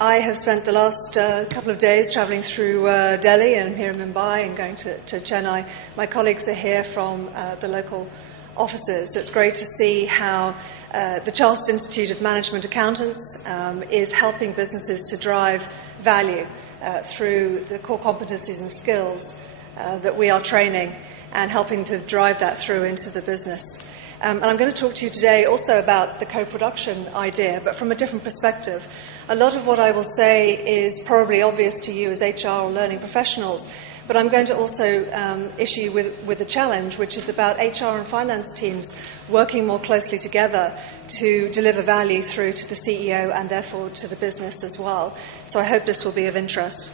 I have spent the last couple of days travelling through Delhi and here in Mumbai and going to Chennai. My colleagues are here from the local offices, so it's great to see how the Chartered Institute of Management Accountants is helping businesses to drive value through the core competencies and skills that we are training and helping to drive that through into the business. And I'm going to talk to you today also about the co-production idea, but from a different perspective. A lot of what I will say is probably obvious to you as HR or learning professionals, but I'm going to also issue with a challenge, which is about HR and finance teams working more closely together to deliver value through to the CEO and therefore to the business as well. So I hope this will be of interest.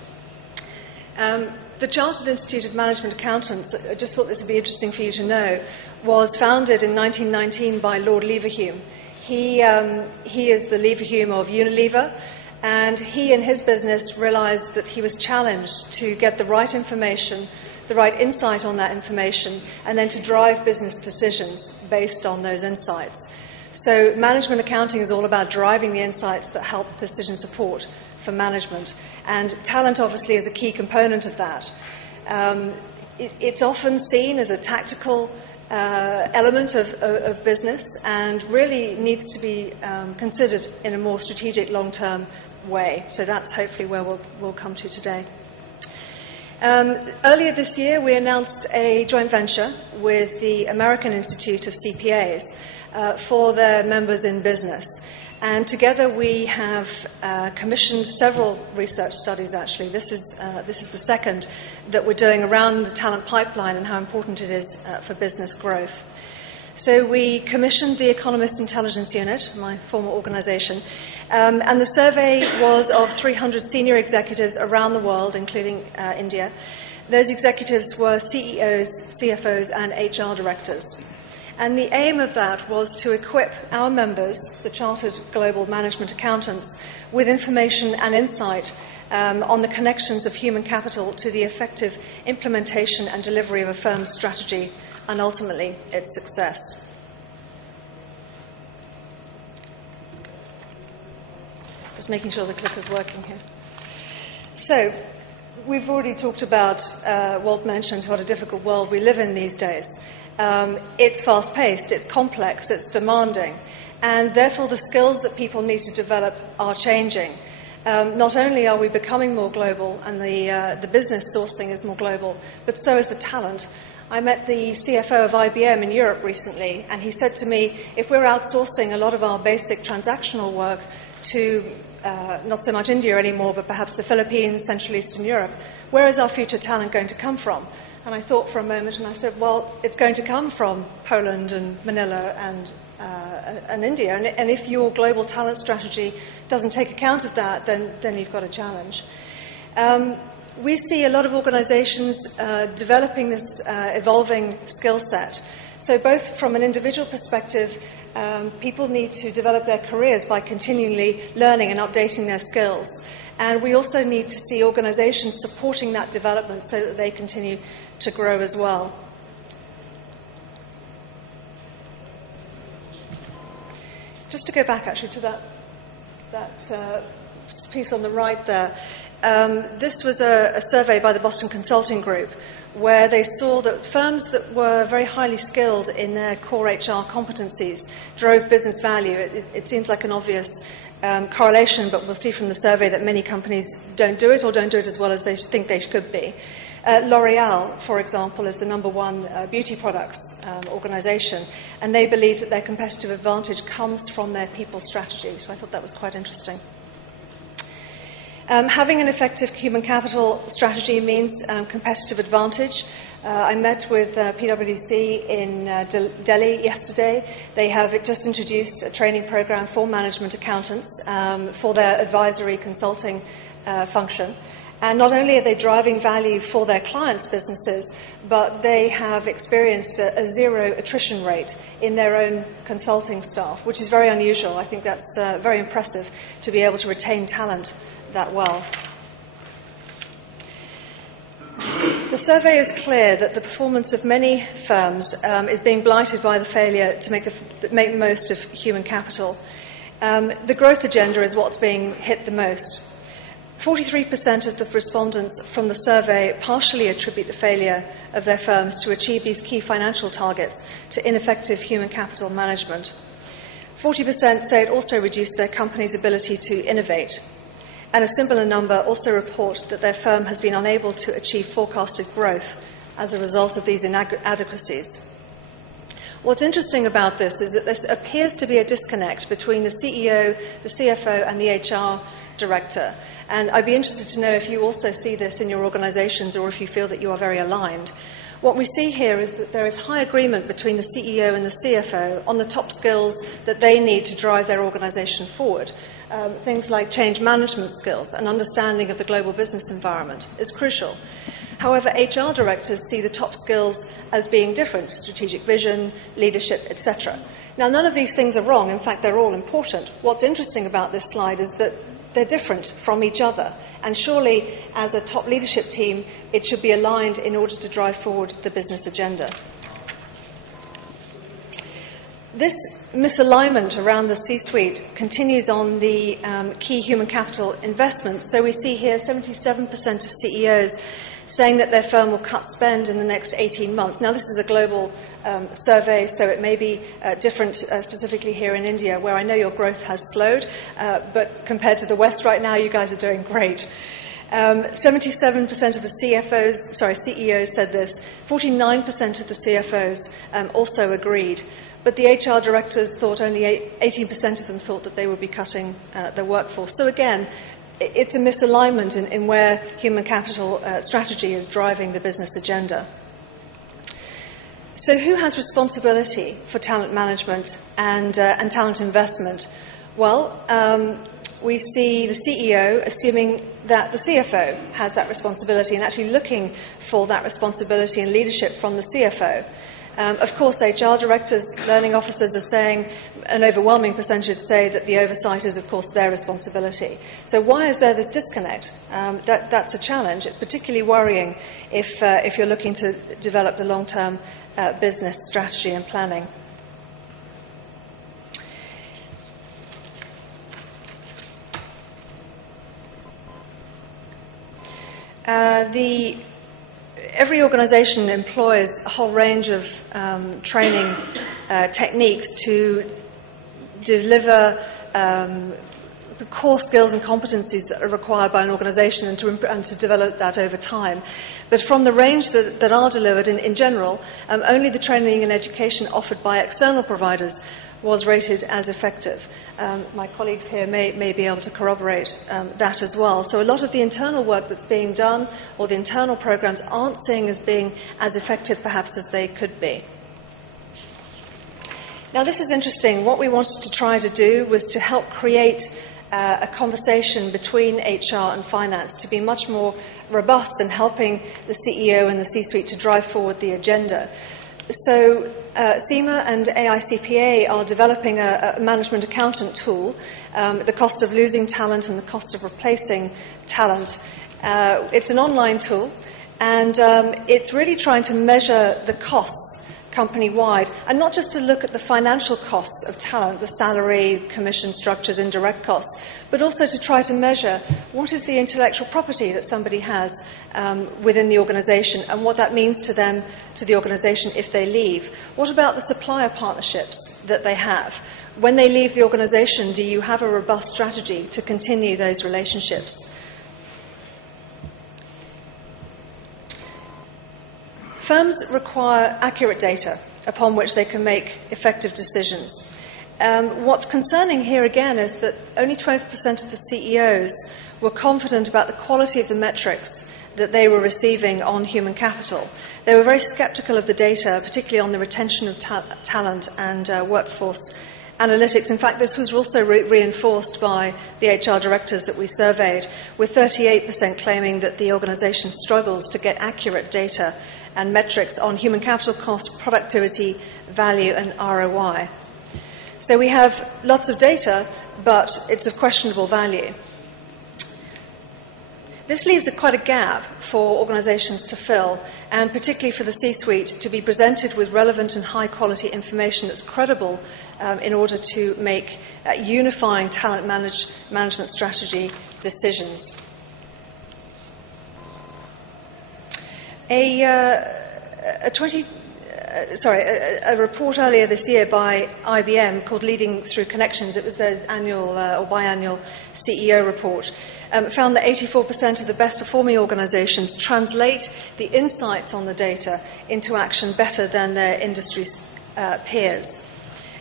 The Chartered Institute of Management Accountants, I just thought this would be interesting for you to know, was founded in 1919 by Lord Leverhulme. He is the Leverhulme of Unilever, and he and his business realised that he was challenged to get the right information, the right insight on that information, and then to drive business decisions based on those insights. So management accounting is all about driving the insights that help decision support for management, and talent obviously is a key component of that. It's often seen as a tactical element of business and really needs to be considered in a more strategic long-term way. So that's hopefully where we'll come to today. Earlier this year we announced a joint venture with the American Institute of CPAs for their members in business. And together we have commissioned several research studies, actually. This is the second that we're doing around the talent pipeline and how important it is for business growth. So we commissioned the Economist Intelligence Unit, my former organisation, and the survey was of 300 senior executives around the world, including India. Those executives were CEOs, CFOs and HR directors. And the aim of that was to equip our members, the Chartered Global Management Accountants, with information and insight on the connections of human capital to the effective implementation and delivery of a firm's strategy and ultimately its success. Just making sure the clicker's working here. So, we've already talked about, Walt mentioned what a difficult world we live in these days. It's fast-paced, it's complex, it's demanding, and therefore the skills that people need to develop are changing. Not only are we becoming more global and the business sourcing is more global, but so is the talent. I met the CFO of IBM in Europe recently, and he said to me, if we're outsourcing a lot of our basic transactional work to not so much India anymore, but perhaps the Philippines, Central Eastern Europe, where is our future talent going to come from? And I thought for a moment and I said, well, it's going to come from Poland and Manila and India. And if your global talent strategy doesn't take account of that, then you've got a challenge. We see a lot of organizations developing this evolving skill set. So both from an individual perspective, people need to develop their careers by continually learning and updating their skills. And we also need to see organizations supporting that development so that they continue to grow as well. Just to go back actually to that piece on the right there, this was a survey by the Boston Consulting Group where they saw that firms that were very highly skilled in their core HR competencies drove business value. It seems like an obvious correlation, but we'll see from the survey that many companies don't do it or don't do it as well as they think they could be. L'Oreal, for example, is the #1 beauty products organisation, and they believe that their competitive advantage comes from their people strategy. So I thought that was quite interesting. Having an effective human capital strategy means competitive advantage. I met with PwC in Delhi yesterday. They have just introduced a training program for management accountants for their advisory consulting function. And not only are they driving value for their clients' businesses, but they have experienced a zero attrition rate in their own consulting staff, which is very unusual. I think that's very impressive to be able to retain talent that well. The survey is clear that the performance of many firms is being blighted by the failure to make the most of human capital. The growth agenda is what's being hit the most. 43% of the respondents from the survey partially attribute the failure of their firms to achieve these key financial targets to ineffective human capital management. 40% say it also reduced their company's ability to innovate. And a similar number also report that their firm has been unable to achieve forecasted growth as a result of these inadequacies. What's interesting about this is that there appears to be a disconnect between the CEO, the CFO, and the HR director. And I'd be interested to know if you also see this in your organizations or if you feel that you are very aligned. What we see here is that there is high agreement between the CEO and the CFO on the top skills that they need to drive their organization forward. Things like change management skills and understanding of the global business environment is crucial. However, HR directors see the top skills as being different: strategic vision, leadership, etc. Now, none of these things are wrong. In fact, they're all important. What's interesting about this slide is that they're different from each other. And surely, as a top leadership team, it should be aligned in order to drive forward the business agenda. This misalignment around the C-suite continues on the key human capital investments. So we see here 77% of CEOs saying that their firm will cut spend in the next 18 months. Now, this is a global survey, so it may be different specifically here in India, where I know your growth has slowed, but compared to the West right now, you guys are doing great. 77% of the CEOs said this. 49% of the CFOs also agreed. But the HR directors thought only 18% of them thought that they would be cutting their workforce. So again, it's a misalignment in where human capital strategy is driving the business agenda. So who has responsibility for talent management and talent investment? Well, we see the CEO assuming that the CFO has that responsibility and actually looking for that responsibility and leadership from the CFO. Of course, HR directors, learning officers are saying, an overwhelming percentage say that the oversight is, of course, their responsibility. So why is there this disconnect? That's a challenge. It's particularly worrying if you're looking to develop the long-term business strategy and planning. Every organisation employs a whole range of training techniques to deliver the core skills and competencies that are required by an organisation and to develop that over time. But from the range that are delivered in general, only the training and education offered by external providers was rated as effective. My colleagues here may be able to corroborate that as well. So a lot of the internal work that's being done or the internal programs aren't seen as being as effective perhaps as they could be. Now this is interesting. What we wanted to try to do was to help create a conversation between HR and finance to be much more robust and helping the CEO and the C-suite to drive forward the agenda. So CIMA and AICPA are developing a management accountant tool, the cost of losing talent and the cost of replacing talent. It's an online tool, and it's really trying to measure the costs company-wide, and not just to look at the financial costs of talent, the salary, commission structures, indirect costs, but also to try to measure what is the intellectual property that somebody has within the organisation and what that means to them, to the organisation if they leave. What about the supplier partnerships that they have? When they leave the organisation, do you have a robust strategy to continue those relationships? Firms require accurate data upon which they can make effective decisions. What's concerning here again is that only 12% of the CEOs were confident about the quality of the metrics that they were receiving on human capital. They were very sceptical of the data, particularly on the retention of talent and workforce analytics. In fact, this was also reinforced by the HR directors that we surveyed, with 38% claiming that the organisation struggles to get accurate data and metrics on human capital cost, productivity, value, and ROI. So we have lots of data, but it's of questionable value. This leaves quite a gap for organisations to fill, and particularly for the C-suite to be presented with relevant and high-quality information that's credible in order to make unifying talent management strategy decisions. A report earlier this year by IBM called Leading Through Connections, it was their annual or biannual CEO report, found that 84% of the best performing organizations translate the insights on the data into action better than their industry peers.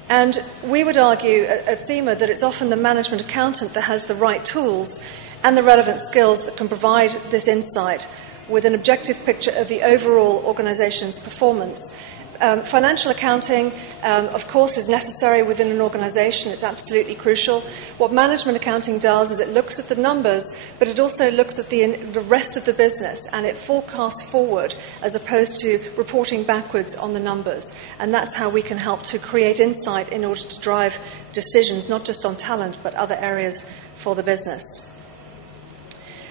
And we would argue at CIMA that it's often the management accountant that has the right tools and the relevant skills that can provide this insight with an objective picture of the overall organization's performance. Financial accounting, of course, is necessary within an organization. It's absolutely crucial. What management accounting does is it looks at the numbers, but it also looks at the rest of the business, and it forecasts forward as opposed to reporting backwards on the numbers. And that's how we can help to create insight in order to drive decisions, not just on talent, but other areas for the business.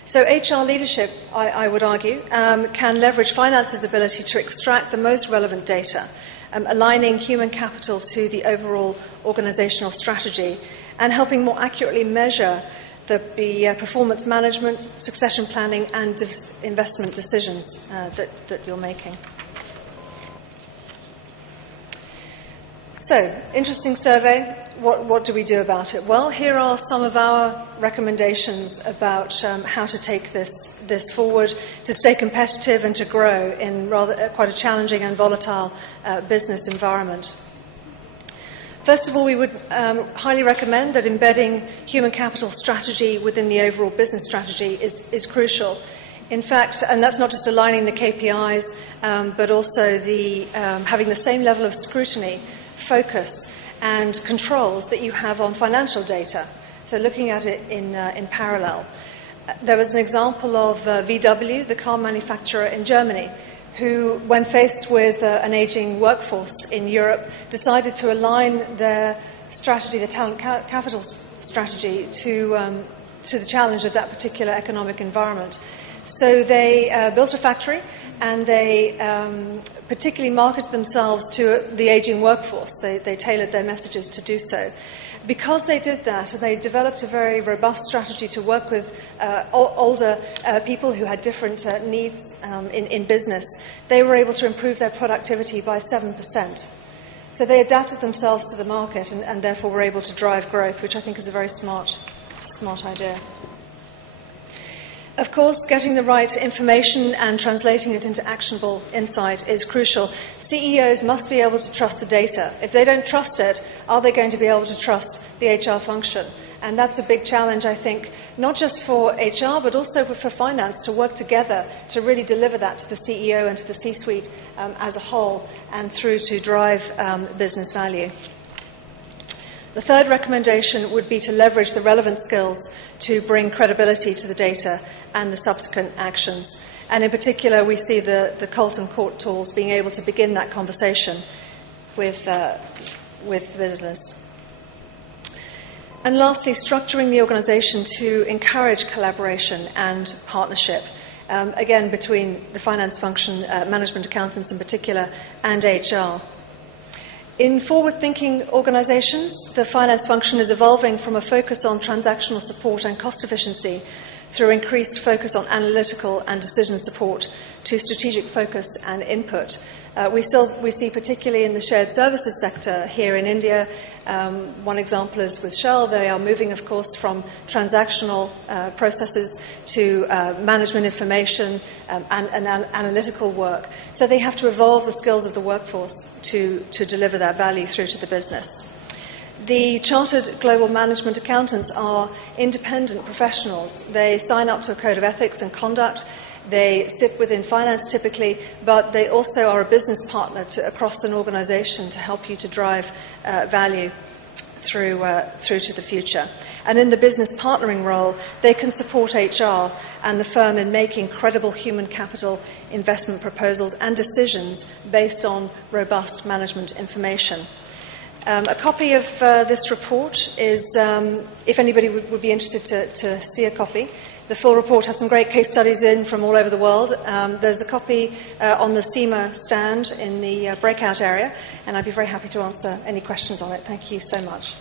So HR leadership, I would argue, can leverage finance's ability to extract the most relevant data, aligning human capital to the overall organizational strategy and helping more accurately measure the performance management, succession planning and investment decisions that you're making. So, interesting survey. What do we do about it? Well, here are some of our recommendations about how to take this forward, to stay competitive and to grow in quite a challenging and volatile business environment. First of all, we would highly recommend that embedding human capital strategy within the overall business strategy is crucial. In fact, and that's not just aligning the KPIs, but also having the same level of scrutiny, focus, and controls that you have on financial data. So looking at it in parallel. There was an example of VW, the car manufacturer in Germany, who, when faced with an aging workforce in Europe, decided to align their strategy, the talent capital strategy, to the challenge of that particular economic environment. So they built a factory, and they particularly marketed themselves to the aging workforce. They tailored their messages to do so. Because they did that, and they developed a very robust strategy to work with older people who had different needs in business, they were able to improve their productivity by 7%. So they adapted themselves to the market and therefore were able to drive growth, which I think is a very smart idea. Of course, getting the right information and translating it into actionable insight is crucial. CEOs must be able to trust the data. If they don't trust it, are they going to be able to trust the HR function? And that's a big challenge, I think, not just for HR, but also for finance to work together to really deliver that to the CEO and to the C-suite as a whole and through to drive business value. The third recommendation would be to leverage the relevant skills to bring credibility to the data and the subsequent actions. And in particular, we see the Colt and Court tools being able to begin that conversation with business. And lastly, structuring the organisation to encourage collaboration and partnership, again, between the finance function, management accountants in particular, and HR. In forward-thinking organisations, the finance function is evolving from a focus on transactional support and cost efficiency through increased focus on analytical and decision support to strategic focus and input. We see particularly in the shared services sector here in India, one example is with Shell. They are moving, of course, from transactional processes to management information and analytical work. So they have to evolve the skills of the workforce to deliver that value through to the business. The Chartered Global Management Accountants are independent professionals. They sign up to a code of ethics and conduct. They sit within finance typically, but they also are a business partner across an organisation to help you to drive value through to the future. And in the business partnering role, they can support HR and the firm in making credible human capital investment proposals and decisions based on robust management information. A copy of this report is, if anybody would be interested to see a copy, the full report has some great case studies in from all over the world. There's a copy on the CIMA stand in the breakout area, and I'd be very happy to answer any questions on it. Thank you so much.